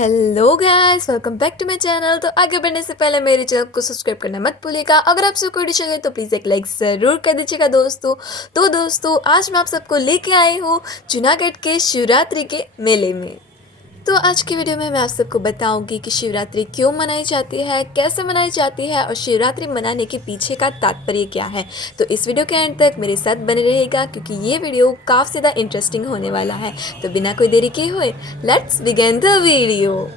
Hello guys, welcome back to my channel. तो आगे बढ़ने से पहले मेरे चैनल को सब्सक्राइब करना मत भूलिएगा। अगर आप सबको वीडियो चाहिए तो प्लीज़ एक लाइक ज़रूर कर दीजिएगा दोस्तों। तो दोस्तों, आज मैं आप सबको लेके आई हूँ जूनागढ़ के शिवरात्रि के मेले में। तो आज की वीडियो में मैं आप सबको बताऊंगी कि शिवरात्रि क्यों मनाई जाती है, कैसे मनाई जाती है और शिवरात्रि मनाने के पीछे का तात्पर्य क्या है। तो इस वीडियो के एंड तक मेरे साथ बने रहेगा क्योंकि ये वीडियो काफ़ी ज़्यादा इंटरेस्टिंग होने वाला है। तो बिना कोई देरी किए हुए let's begin the video.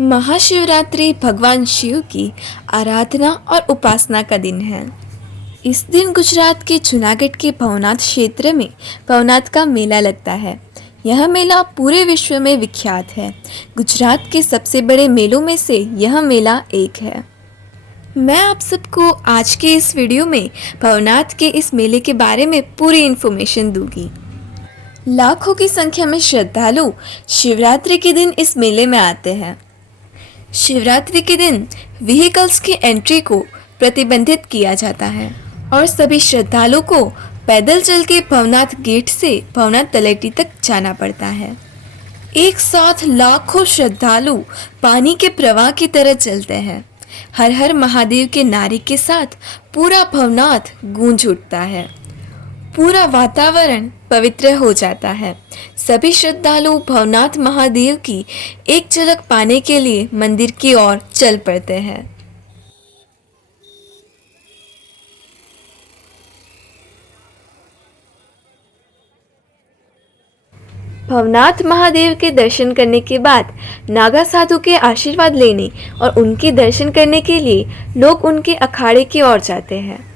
Mahashivratri भगवान शिव की आराधना और उपासना का दिन है। इस दिन गुजरात के जूनागढ़ के भवनाथ क्षेत्र में भवनाथ का मेला लगता है। यह मेला पूरे विश्व में विख्यात है। गुजरात के सबसे बड़े मेलों में से यह मेला एक है। मैं आप सबको आज के इस वीडियो में भवनाथ के इस मेले के बारे में पूरी इन्फॉर्मेशन दूंगी। लाखों की संख्या में श्रद्धालु शिवरात्रि के दिन इस मेले में आते हैं। शिवरात्रि के दिन व्हीकल्स की एंट्री को प्रतिबंधित किया जाता है और सभी श्रद्धालुओं को पैदल चल के भवनाथ गेट से भवनाथ तलेटी तक जाना पड़ता है। एक साथ लाखों श्रद्धालु पानी के प्रवाह की तरह चलते हैं। हर हर महादेव के नारे के साथ पूरा भवनाथ गूंज उठता है। पूरा वातावरण पवित्र हो जाता है। सभी श्रद्धालु भवनाथ महादेव की एक झलक पाने के लिए मंदिर की ओर चल पड़ते हैं। भवनाथ महादेव के दर्शन करने के बाद नागा साधु के आशीर्वाद लेने और उनके दर्शन करने के लिए लोग उनके अखाड़े की ओर जाते हैं।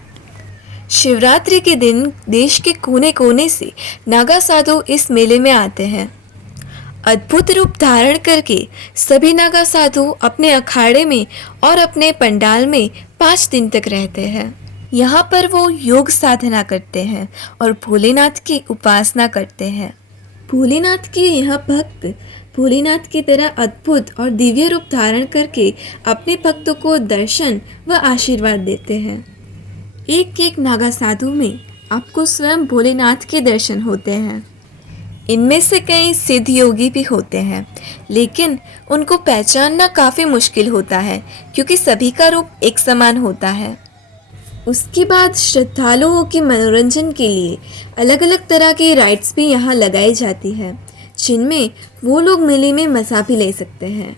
शिवरात्रि के दिन देश के कोने कोने से नागा साधु इस मेले में आते हैं। अद्भुत रूप धारण करके सभी नागा साधु अपने अखाड़े में और अपने पंडाल में 5 दिन तक रहते हैं। यहाँ पर वो योग साधना करते हैं और भोलेनाथ की उपासना करते हैं। भोलेनाथ के यह भक्त भोलेनाथ की तरह अद्भुत और दिव्य रूप धारण करके अपने भक्तों को दर्शन व आशीर्वाद देते हैं। एक एक नागा साधु में आपको स्वयं भोलेनाथ के दर्शन होते हैं। इनमें से कई सिद्ध योगी भी होते हैं, लेकिन उनको पहचानना काफ़ी मुश्किल होता है क्योंकि सभी का रूप एक समान होता है। उसके बाद श्रद्धालुओं के मनोरंजन के लिए अलग अलग तरह की राइड्स भी यहाँ लगाई जाती है, जिनमें वो लोग मेले में मज़ा भी ले सकते हैं।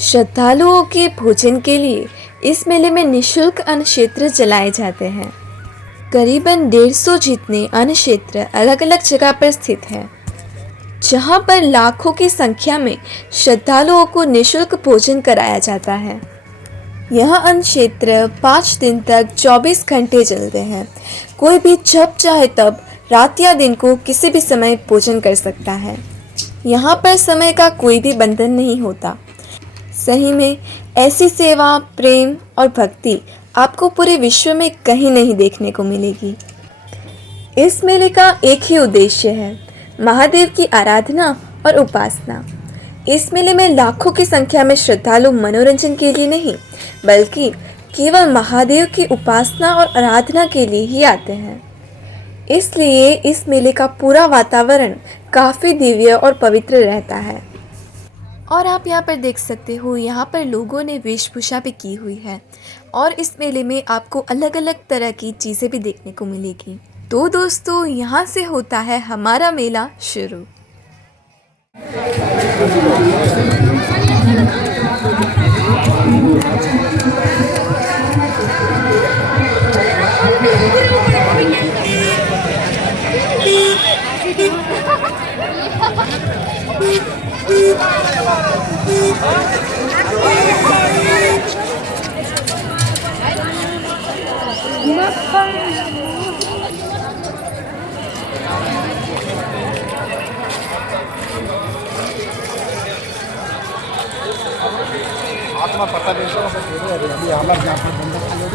श्रद्धालुओं के भोजन के लिए इस मेले में निःशुल्क अन्न क्षेत्र चलाए जाते हैं। करीबन 150 जितने अन्न क्षेत्र अलग अलग जगह पर स्थित हैं, जहां पर लाखों की संख्या में श्रद्धालुओं को निःशुल्क भोजन कराया जाता है। यह अन्न क्षेत्र 5 दिन तक 24 घंटे चलते हैं। कोई भी जब चाहे तब रात या दिन को किसी भी समय भोजन कर सकता है। यहाँ पर समय का कोई भी बंधन नहीं होता। सही में ऐसी सेवा, प्रेम और भक्ति आपको पूरे विश्व में कहीं नहीं देखने को मिलेगी। इस मेले का एक ही उद्देश्य है, महादेव की आराधना और उपासना। इस मेले में लाखों की संख्या में श्रद्धालु मनोरंजन के लिए नहीं, बल्कि केवल महादेव की उपासना और आराधना के लिए ही आते हैं। इसलिए इस मेले का पूरा वातावरण काफ़ी दिव्य और पवित्र रहता है। और आप यहाँ पर देख सकते हो, यहाँ पर लोगों ने वेशभूषा भी की हुई है और इस मेले में आपको अलग अलग तरह की चीज़ें भी देखने को मिलेगी। तो दोस्तों, यहाँ से होता है हमारा मेला शुरू। आत्मा पता नहीं तो अभी हमारे यहाँ पर बंदा खाली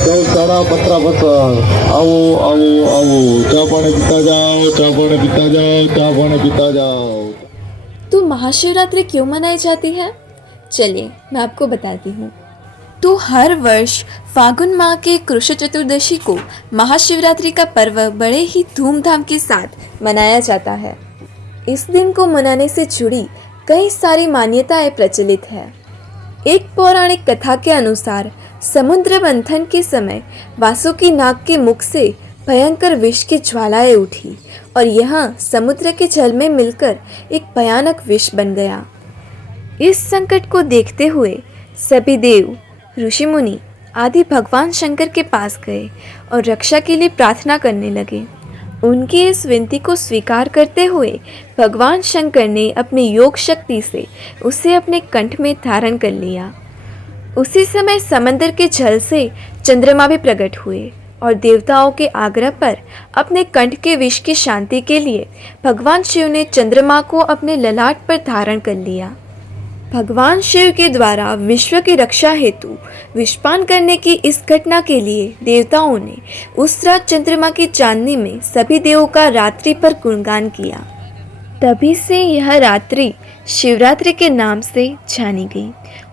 गौशाला पत्रा पत्थर आओ आओ आओ चा पानी पीता जाओ चा पानी पीता जाओ चा पानी पीता जाओ। तो महाशिवरात्रि क्यों मनाई जाती है? चलिए मैं आपको बताती हूँ। तो हर वर्ष फागुन माह के कृष्ण चतुर्दशी को महाशिवरात्रि का पर्व बड़े ही धूमधाम के साथ मनाया जाता है। इस दिन को मनाने से जुड़ी कई सारी मान्यताएं प्रचलित है। एक पौराणिक कथा के अनुसार समुद्र मंथन के समय वासुकी नाग के मुख से भयंकर विष की ज्वालाएं उठी और यह समुद्र के जल में मिलकर एक भयानक विष बन गया। इस संकट को देखते हुए सभी देव, ऋषि मुनि आदि भगवान शंकर के पास गए और रक्षा के लिए प्रार्थना करने लगे। उनकी इस विनती को स्वीकार करते हुए भगवान शंकर ने अपनी योग शक्ति से उसे अपने कंठ में धारण कर लिया। उसी समय समंदर के जल से चंद्रमा भी प्रकट हुए और देवताओं के आग्रह पर अपने कंठ के विष की शांति के लिए भगवान शिव ने चंद्रमा को अपने ललाट पर धारण कर लिया। भगवान शिव के द्वारा विश्व की रक्षा हेतु विषपान करने की इस घटना के लिए देवताओं ने उस रात चंद्रमा की चांदनी में सभी देवों का रात्रि पर गुणगान किया। तभी से यह रात्रि शिवरात्रि के नाम से जानी गई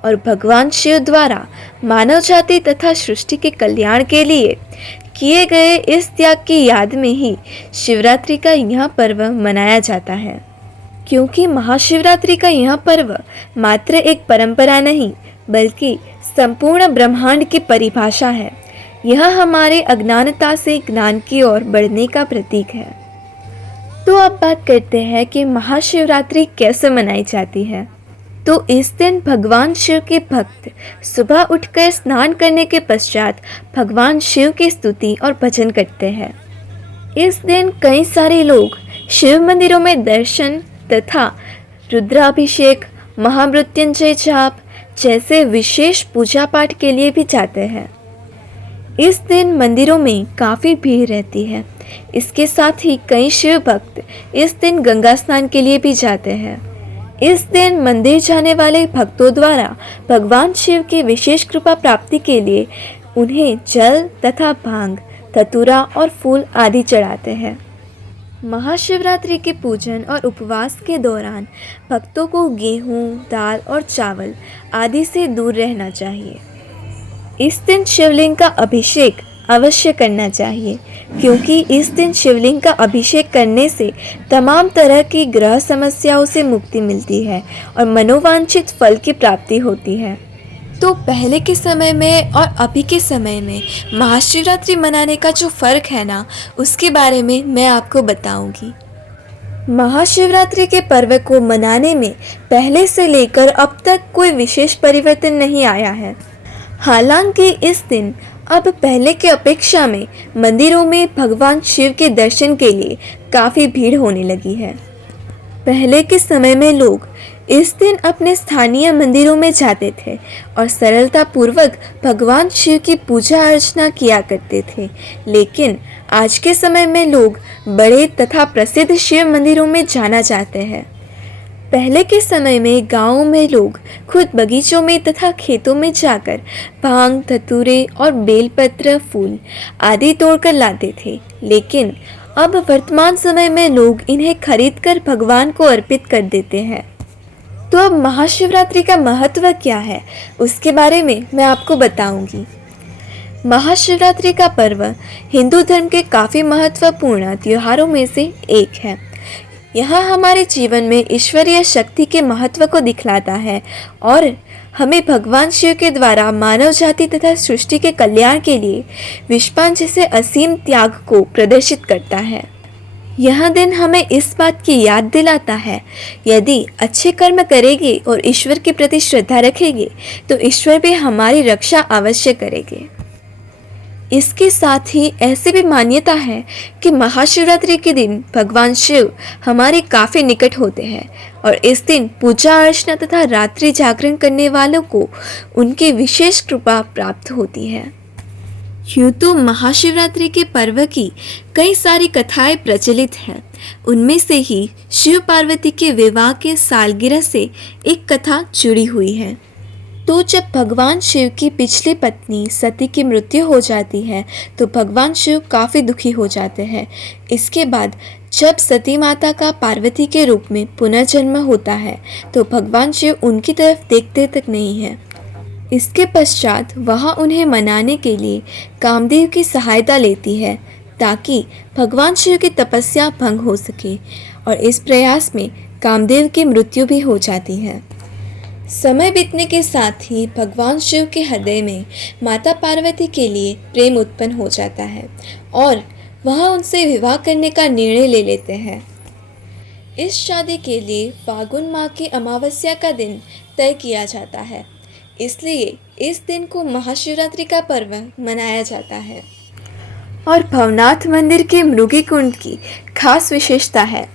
और भगवान शिव द्वारा मानव जाति तथा सृष्टि के कल्याण के लिए किए गए इस त्याग की याद में ही शिवरात्रि का यह पर्व मनाया जाता है। क्योंकि महाशिवरात्रि का यह पर्व मात्र एक परंपरा नहीं बल्कि संपूर्ण ब्रह्मांड की परिभाषा है। यह हमारे अज्ञानता से ज्ञान की ओर बढ़ने का प्रतीक है। तो अब बात करते हैं कि महाशिवरात्रि कैसे मनाई जाती है। तो इस दिन भगवान शिव के भक्त सुबह उठकर स्नान करने के पश्चात भगवान शिव की स्तुति और भजन करते हैं। इस दिन कई सारे लोग शिव मंदिरों में दर्शन तथा रुद्राभिषेक, महामृत्युंजय जाप जैसे विशेष पूजा पाठ के लिए भी जाते हैं। इस दिन मंदिरों में काफ़ी भीड़ रहती है। इसके साथ ही कई शिव भक्त इस दिन गंगा स्नान के लिए भी जाते हैं। इस दिन मंदिर जाने वाले भक्तों द्वारा भगवान शिव की विशेष कृपा प्राप्ति के लिए उन्हें जल तथा भांग, धतूरा और फूल आदि चढ़ाते हैं। महाशिवरात्रि के पूजन और उपवास के दौरान भक्तों को गेहूं, दाल और चावल आदि से दूर रहना चाहिए। इस दिन शिवलिंग का अभिषेक अवश्य करना चाहिए क्योंकि इस दिन शिवलिंग का अभिषेक करने से तमाम तरह की ग्रह समस्याओं से मुक्ति मिलती है और मनोवांछित फल की प्राप्ति होती है। तो पहले के समय में और अभी के समय में महाशिवरात्रि मनाने का जो फ़र्क है ना, उसके बारे में मैं आपको बताऊंगी। महाशिवरात्रि के पर्व को मनाने में पहले से लेकर अब तक कोई विशेष परिवर्तन नहीं आया है। हालांकि इस दिन अब पहले की अपेक्षा में मंदिरों में भगवान शिव के दर्शन के लिए काफ़ी भीड़ होने लगी है। पहले के समय में लोग इस दिन अपने स्थानीय मंदिरों में जाते थे और सरलता पूर्वक भगवान शिव की पूजा अर्चना किया करते थे, लेकिन आज के समय में लोग बड़े तथा प्रसिद्ध शिव मंदिरों में जाना चाहते हैं। पहले के समय में गांवों में लोग खुद बगीचों में तथा खेतों में जाकर भांग, धतूरे और बेलपत्र, फूल आदि तोड़कर लाते थे, लेकिन अब वर्तमान समय में लोग इन्हें खरीदकर भगवान को अर्पित कर देते हैं। तो अब महाशिवरात्रि का महत्व क्या है, उसके बारे में मैं आपको बताऊंगी। महाशिवरात्रि का पर्व हिंदू धर्म के काफ़ी महत्वपूर्ण त्योहारों में से एक है। यह हमारे जीवन में ईश्वरीय शक्ति के महत्व को दिखलाता है और हमें भगवान शिव के द्वारा मानव जाति तथा सृष्टि के कल्याण के लिए विश्वास जैसे असीम त्याग को प्रदर्शित करता है। यह दिन हमें इस बात की याद दिलाता है, यदि अच्छे कर्म करेंगे और ईश्वर के प्रति श्रद्धा रखेंगे तो ईश्वर भी हमारी रक्षा अवश्य करेंगे। इसके साथ ही ऐसी भी मान्यता है कि महाशिवरात्रि के दिन भगवान शिव हमारे काफ़ी निकट होते हैं और इस दिन पूजा अर्चना तथा रात्रि जागरण करने वालों को उनकी विशेष कृपा प्राप्त होती है। यूँ तो महाशिवरात्रि के पर्व की कई सारी कथाएं प्रचलित हैं। उनमें से ही शिव पार्वती के विवाह के सालगिरह से एक कथा जुड़ी हुई है। तो जब भगवान शिव की पिछली पत्नी सती की मृत्यु हो जाती है तो भगवान शिव काफ़ी दुखी हो जाते हैं। इसके बाद जब सती माता का पार्वती के रूप में पुनर्जन्म होता है तो भगवान शिव उनकी तरफ देखते तक नहीं है। इसके पश्चात वह उन्हें मनाने के लिए कामदेव की सहायता लेती है ताकि भगवान शिव की तपस्या भंग हो सके, और इस प्रयास में कामदेव की मृत्यु भी हो जाती है। समय बीतने के साथ ही भगवान शिव के हृदय में माता पार्वती के लिए प्रेम उत्पन्न हो जाता है और वह उनसे विवाह करने का निर्णय ले लेते हैं। इस शादी के लिए फागुन माह की अमावस्या का दिन तय किया जाता है, इसलिए इस दिन को महाशिवरात्रि का पर्व मनाया जाता है। और भवनाथ मंदिर के मृगी कुंड की खास विशेषता है।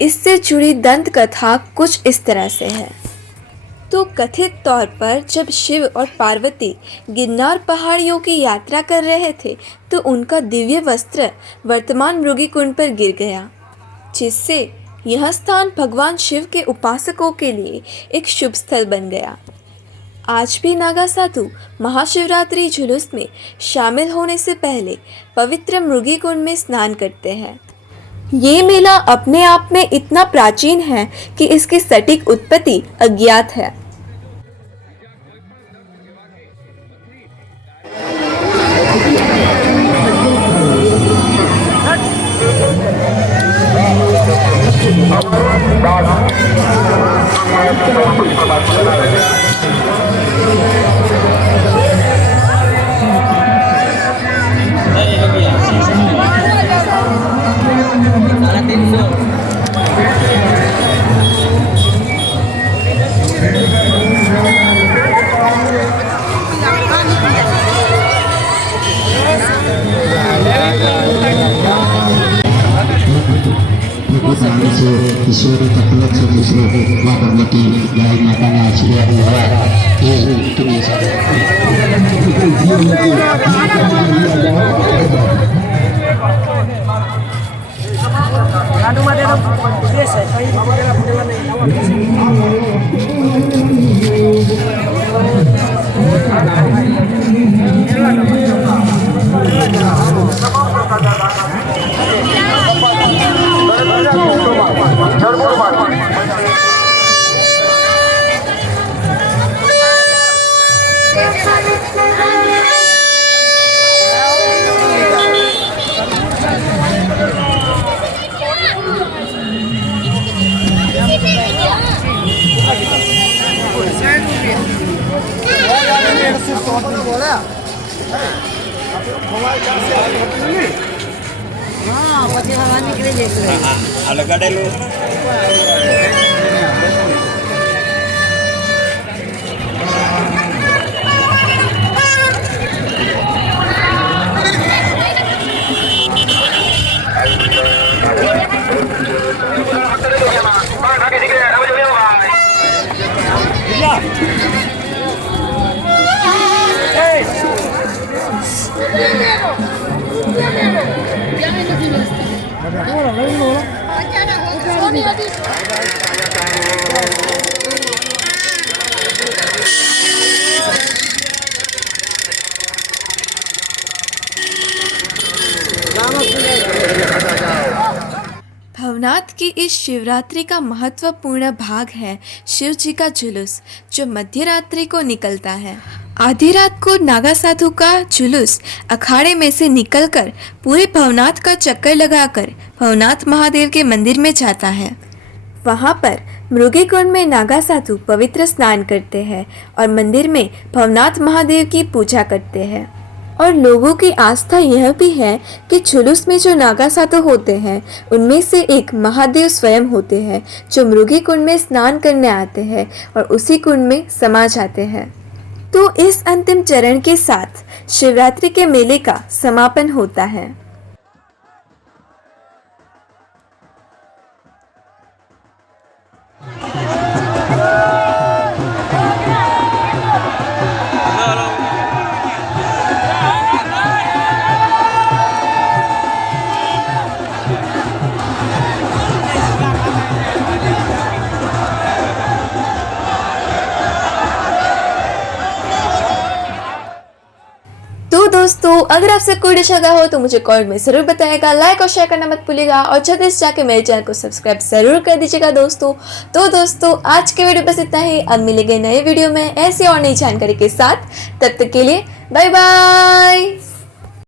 इससे जुड़ी दंत कथा कुछ इस तरह से है। तो कथित तौर पर जब शिव और पार्वती गिरनार पहाड़ियों की यात्रा कर रहे थे तो उनका दिव्य वस्त्र वर्तमान मृगी कुंड पर गिर गया, जिससे यह स्थान भगवान शिव के उपासकों के लिए एक शुभ स्थल बन गया। आज भी नागा साधु महाशिवरात्रि जुलूस में शामिल होने से पहले पवित्र मृगी कुंड में स्नान करते हैं। ये मेला अपने आप में इतना प्राचीन है कि इसकी सटीक उत्पत्ति अज्ञात है। ईश्वर तकलक से दूसरों को माँ भगवती गाय माता का आशीर्वाद हुआ। ये तुम्हें भवनाथ की इस शिवरात्रि का महत्वपूर्ण भाग है शिव जी का जुलूस, जो मध्य रात्रि को निकलता है। आधी रात को नागा साधु का जुलूस अखाड़े में से निकलकर पूरे भवनाथ का चक्कर लगाकर भवनाथ महादेव के मंदिर में जाता है। वहाँ पर मृगी कुंड में नागा साधु पवित्र स्नान करते हैं और मंदिर में भवनाथ महादेव की पूजा करते हैं। और लोगों की आस्था यह भी है कि जुलूस में जो नागा साधु होते हैं उनमें से एक महादेव स्वयं होते हैं, जो मृगी कुंड में स्नान करने आते हैं और उसी कुंड में समा जाते हैं। तो इस अंतिम चरण के साथ शिवरात्रि के मेले का समापन होता है। तो दोस्तों, अगर आपसे कोई डिश लगा हो तो मुझे कमेंट में ज़रूर बताइएगा, लाइक और शेयर करना मत भूलिएगा और जल्दी से जाके मेरे चैनल को सब्सक्राइब ज़रूर कर दीजिएगा दोस्तों। तो दोस्तों, आज के वीडियो बस इतना ही। अब मिलेंगे नए वीडियो में ऐसी और नई जानकारी के साथ। तब तक के लिए बाय बाय।